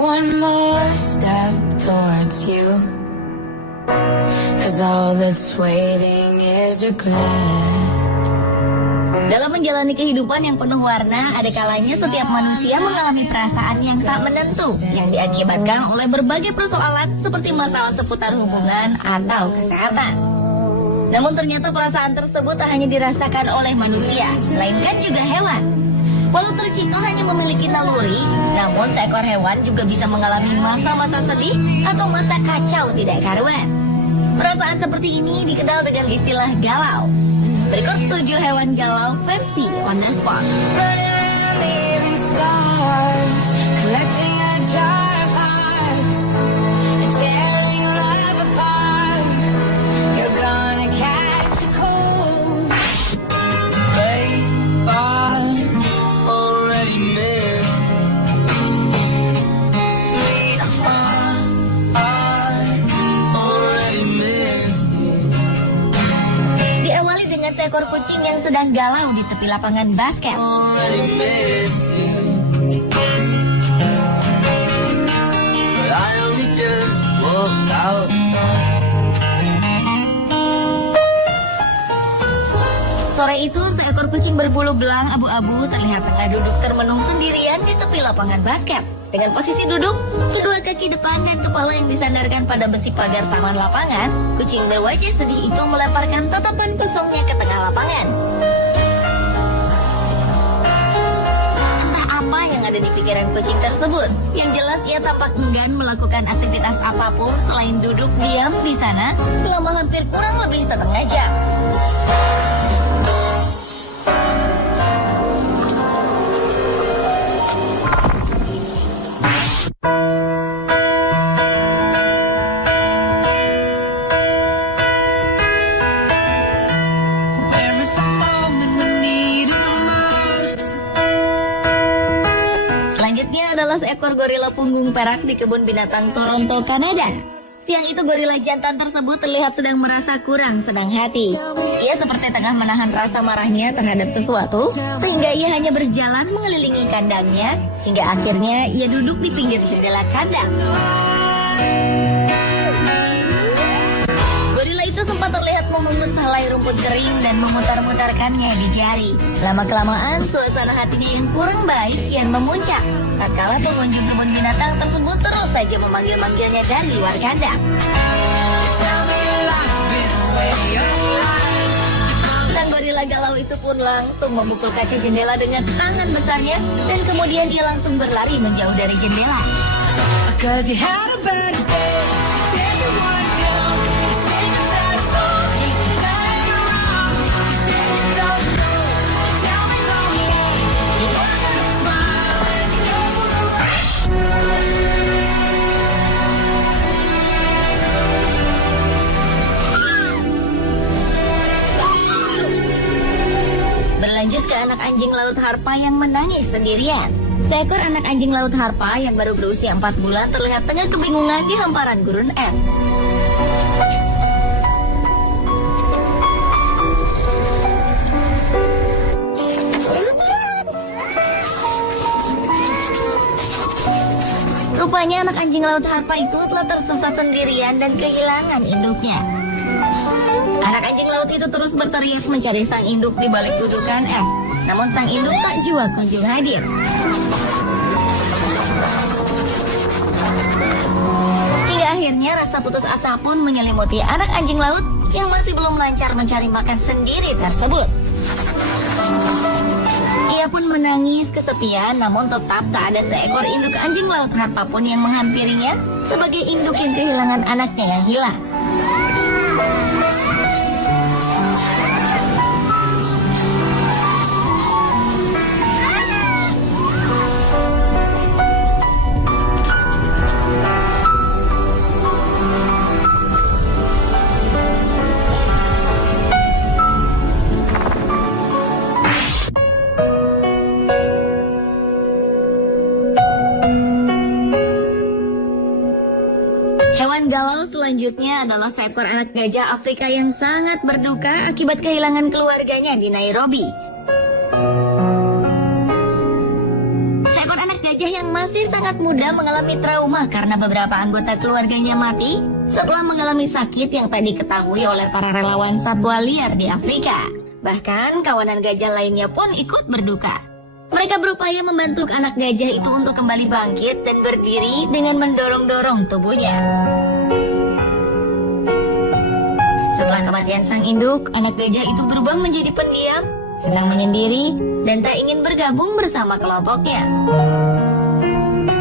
one more step towards you, 'cause all that's waiting is regret. Dalam menjalani kehidupan yang penuh warna, ada kalanya setiap manusia mengalami perasaan yang tak menentu, yang diakibatkan oleh berbagai persoalan seperti masalah seputar hubungan atau kesehatan. Namun ternyata perasaan tersebut tak hanya dirasakan oleh manusia, melainkan juga hewan. Walau tercipta hanya memiliki naluri, namun seekor hewan juga bisa mengalami masa-masa sedih atau masa kacau tidak karuan. Perasaan seperti ini dikenal dengan istilah galau. Berikut 7 hewan galau versi On The Spot. Running around leaving scars, collecting a jar of hearts, and tearing love apart. You're gonna catch a cold. Babe, I already missed sweetheart, I already missed you. Diawali dengan seekor kucing yang sedang galau di tepi lapangan basket. Already missed you. But I only just walked out. Sore itu, seekor kucing berbulu belang abu-abu terlihat tengah duduk termenung sendirian di tepi lapangan basket. Dengan posisi duduk, kedua kaki depan dan kepala yang disandarkan pada besi pagar taman lapangan, kucing berwajah sedih itu melemparkan tatapan kosongnya ke tengah lapangan. Entah apa yang ada di pikiran kucing tersebut. Yang jelas ia tampak enggan melakukan aktivitas apapun selain duduk diam di sana selama hampir kurang lebih setengah jam. Where is the moment we need it the most? Selanjutnya adalah seekor gorila punggung perak di kebun binatang Toronto, Kanada. Siang itu gorila jantan tersebut terlihat sedang merasa kurang senang hati. Ia seperti tengah menahan rasa marahnya terhadap sesuatu, sehingga ia hanya berjalan mengelilingi kandangnya, hingga akhirnya ia duduk di pinggir jendela kandang. Gorila itu sempat terlihat memungut sehelai rumput kering dan memutar-mutarkannya di jari. Lama-kelamaan, suasana hatinya yang kurang baik kian memuncak. Tatkala pengunjung kebun binatang tersebut terus saja memanggil-manggilnya dari luar kandang. Sang gorila galau itu pun langsung memukul kaca jendela dengan tangan besarnya, dan kemudian dia langsung berlari menjauh dari jendela. 'Cause you had a bad day. Take it one down. You sing a sad song just to turn around. You say you don't know. You tell me don't lie. You are gonna smile when you go around. Berlanjut ke anak anjing laut Harpa yang menangis sendirian. Seekor anak anjing laut Harpa yang baru berusia 4 bulan terlihat tengah kebingungan di hamparan gurun es. Rupanya anak anjing laut Harpa itu telah tersesat sendirian dan kehilangan induknya. Anak anjing laut itu terus berteriak mencari sang induk di balik gundukan es. Namun sang induk tak jua kunjung hadir. Hingga akhirnya rasa putus asa pun menyelimuti anak anjing laut yang masih belum lancar mencari makan sendiri tersebut. Ia pun menangis kesepian, namun tetap tak ada seekor induk anjing laut Harpa pun yang menghampirinya sebagai induk yang kehilangan anaknya yang hilang. Hewan galau selanjutnya adalah seekor anak gajah Afrika yang sangat berduka akibat kehilangan keluarganya di Nairobi. Seekor anak gajah yang masih sangat muda mengalami trauma karena beberapa anggota keluarganya mati setelah mengalami sakit yang tak diketahui oleh para relawan satwa liar di Afrika. Bahkan kawanan gajah lainnya pun ikut berduka. Mereka berupaya membantu anak gajah itu untuk kembali bangkit dan berdiri dengan mendorong-dorong tubuhnya. Setelah kematian sang induk, anak gajah itu berubah menjadi pendiam, senang menyendiri, dan tak ingin bergabung bersama kelompoknya.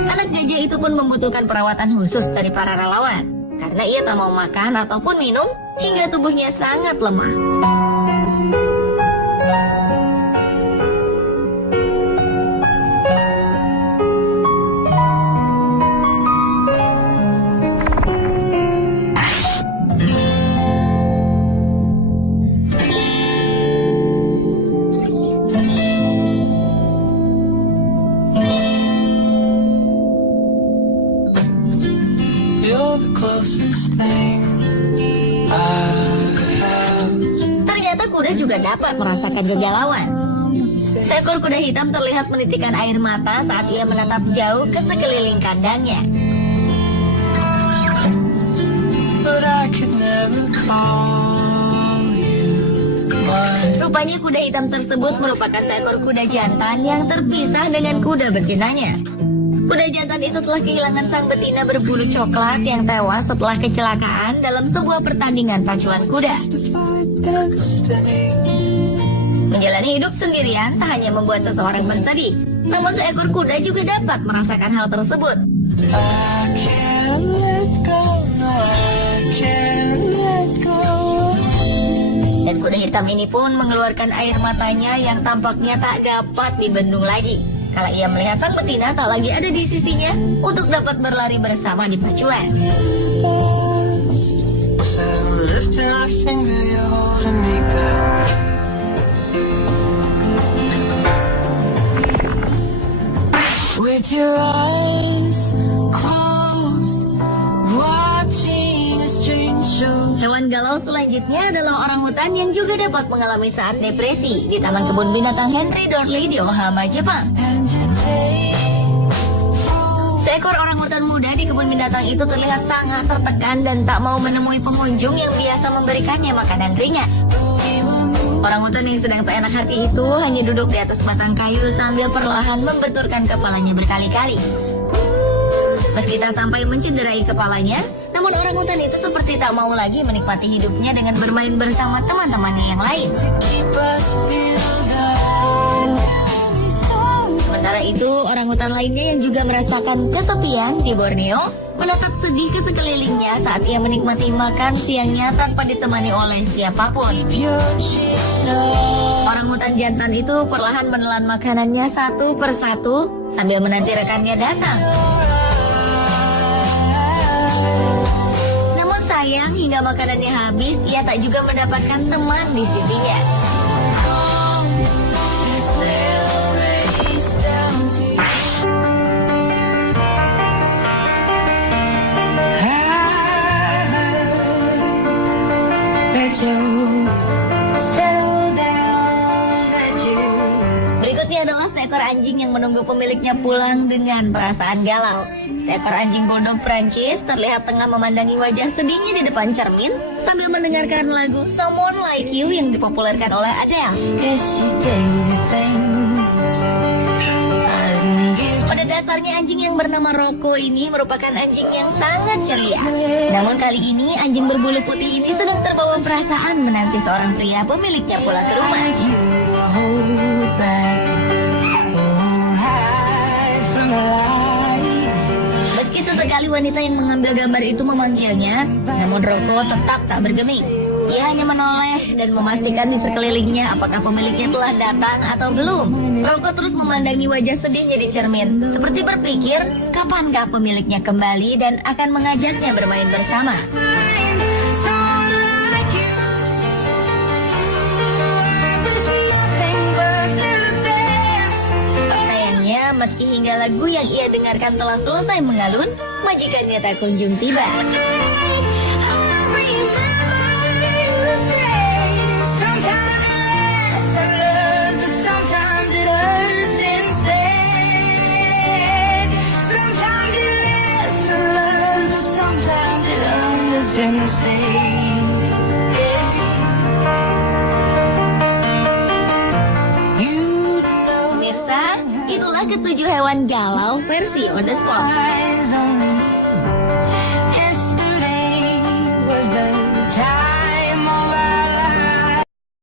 Anak gajah itu pun membutuhkan perawatan khusus dari para relawan, karena ia tak mau makan ataupun minum hingga tubuhnya sangat lemah. You're the closest thing I have. Ternyata kuda juga dapat merasakan kegalauan. Seekor kuda hitam terlihat menitikan air mata saat ia menatap jauh ke sekeliling kandangnya. But I could never call you mine. Rupanya kuda hitam tersebut merupakan seekor kuda jantan yang terpisah dengan kuda betinanya. Kuda jantan itu telah kehilangan sang betina berbulu coklat yang tewas setelah kecelakaan dalam sebuah pertandingan pacuan kuda. Destiny. Menjalani hidup sendirian tak hanya membuat seseorang bersedih, namun seekor kuda juga dapat merasakan hal tersebut. I can't let go, no, I can't let go. Dan kuda hitam ini pun mengeluarkan air matanya yang tampaknya tak dapat dibendung lagi. Kala ia melihat sang betina tak lagi ada di sisinya untuk dapat berlari bersama di pacuan. Instead of lifting a finger, you're holding me back. With your eyes closed, watching a strange show. Hewan galau selanjutnya adalah orangutan yang juga dapat mengalami saat depresi di Taman Kebun Binatang Henry Dorley di Ohama, Jepang. And you take Seekor orangutan muda di kebun binatang itu terlihat sangat tertekan dan tak mau menemui pengunjung yang biasa memberikannya makanan ringan. Orangutan yang sedang tak enak hati itu hanya duduk di atas batang kayu sambil perlahan membenturkan kepalanya berkali-kali. Meski tak sampai mencederai kepalanya, namun orangutan itu seperti tak mau lagi menikmati hidupnya dengan bermain bersama teman-temannya yang lain. keep us feel good. Sementara itu, orangutan lainnya yang juga merasakan kesepian di Borneo menatap sedih ke sekelilingnya saat ia menikmati makan siangnya tanpa ditemani oleh siapapun. Your chin up. Orangutan jantan itu perlahan menelan makanannya satu persatu sambil menanti rekannya datang. Namun sayang, hingga makanannya habis, ia tak juga mendapatkan teman di sisinya. Berikutnya adalah seekor anjing yang menunggu pemiliknya pulang dengan perasaan galau. Seekor anjing bulldog Prancis terlihat tengah memandangi wajah sedihnya di depan cermin sambil mendengarkan lagu Someone Like You yang dipopulerkan oleh Adele. Pada dasarnya anjing yang bernama Rocco ini merupakan anjing yang sangat ceria. Namun kali ini anjing berbulu putih ini sedang terbawa perasaan menanti seorang pria pemiliknya pulang ke rumah. Meski sesekali wanita yang mengambil gambar itu memanggilnya, namun Rocco tetap tak bergeming. Ia hanya menoleh dan memastikan di sekelilingnya apakah pemiliknya telah datang atau belum. Rocco terus memandangi wajah sedihnya di cermin, seperti berpikir kapankah pemiliknya kembali dan akan mengajaknya bermain bersama. Sayangnya, meski hingga lagu yang ia dengarkan telah selesai mengalun, majikannya tak kunjung tiba. and stay. You know Pemirsa, itulah ketujuh hewan galau versi on the spot. eyes only